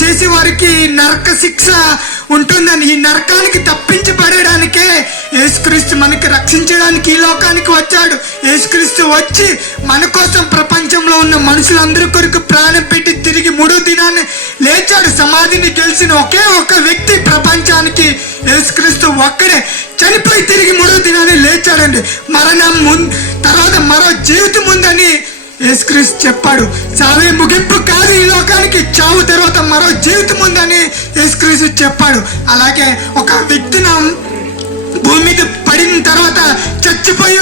చేసే వారికి నరక శిక్ష ఉంటుందని, ఈ నరకానికి తప్పించబడడానికే యేసుక్రీస్తు మనకి రక్షించడానికి ఈ లోకానికి వచ్చాడు. యేసుక్రీస్తు వచ్చి మన కోసం ప్రపంచంలో ఉన్న మనుషులందరి కొరకు ప్రాణం పెట్టి తిరిగి 3వ దినాన్ని లేచాడు. సమాధిని గెలిచిన ఒకే ఒక వ్యక్తి ప్రపంచానికి యేసుక్రీస్తు ఒక్కడే. చనిపోయి తిరిగి 3వ దినాన్ని లేచాడండి. మరణం తర్వాత మరో జీవితం ఉందని యేసుక్రీస్తు చెప్పాడు. చావే ముగింపు కాదు ఈ లోకానికి, చావు తర్వాత మరో జీవితం ఉందని యేసుక్రీస్తు చెప్పాడు. అలాగే ఒక వ్యక్తిని భూమి మీద పడిన తర్వాత చచ్చిపోయి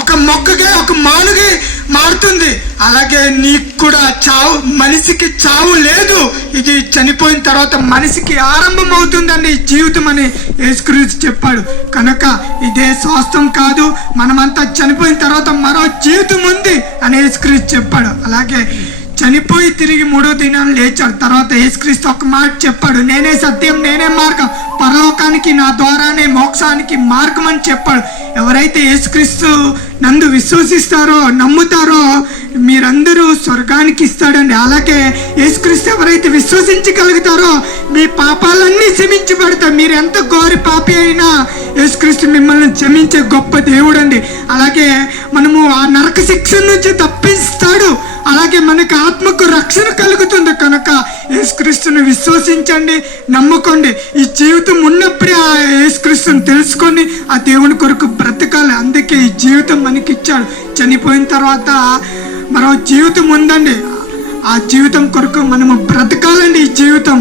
ఒక మొక్కగా ఒక మానుగా మారుతుంది. అలాగే నీకు కూడా చావు, మనిషికి చావు లేదు. ఇది చనిపోయిన తర్వాత మనిషికి ఆరంభం అవుతుందండి జీవితం అని యేసుక్రీస్తు చెప్పాడు. కనుక ఇదే శాస్త్రం కాదు, మనమంతా చనిపోయిన తర్వాత మరో జీవితం ఉంది అని యేసుక్రీస్తు చెప్పాడు. అలాగే చనిపోయి తిరిగి 3వ దినాన్ని లేచాడు. తర్వాత యేసుక్రీస్తు ఒక మాట చెప్పాడు, నేనే సత్యం, నేనే మార్గం, పరలోకానికి నా ద్వారానే మోక్షానికి మార్గం అని చెప్పాడు. ఎవరైతే యేసుక్రీస్తు నందు విశ్వసిస్తారో, నమ్ముతారో మీరందరూ స్వర్గానికి ఇస్తాడండి. అలాగే యేసుక్రీస్తు ఎవరైతే విశ్వసించగలుగుతారో మీ పాపాలన్నీ క్షమించబడతాయి. మీరు ఎంత ఘోర పాపి అయినా యేసుక్రీస్తు మిమ్మల్ని క్షమించే గొప్ప దేవుడు అండి. అలాగే మనము ఆ నరక శిక్ష నుంచి తప్పిస్తాడు. అలాగే మనకు ఆత్మకు రక్షణ కలుగుతుంది. కనుక యేసుక్రీస్తుని విశ్వసించండి, నమ్ముకోండి. ఈ జీవితం ఉన్నప్పుడే ఆ యేసుక్రీస్తుని తెలుసుకొని ఆ దేవుని కొరకు బ్రతకాలి. అందుకే ఈ జీవితం మనకి ఇచ్చాడు. చనిపోయిన తర్వాత మరో జీవితం ఉందండి. ఆ జీవితం కొరకు మనము బ్రతకాలండి. ఈ జీవితం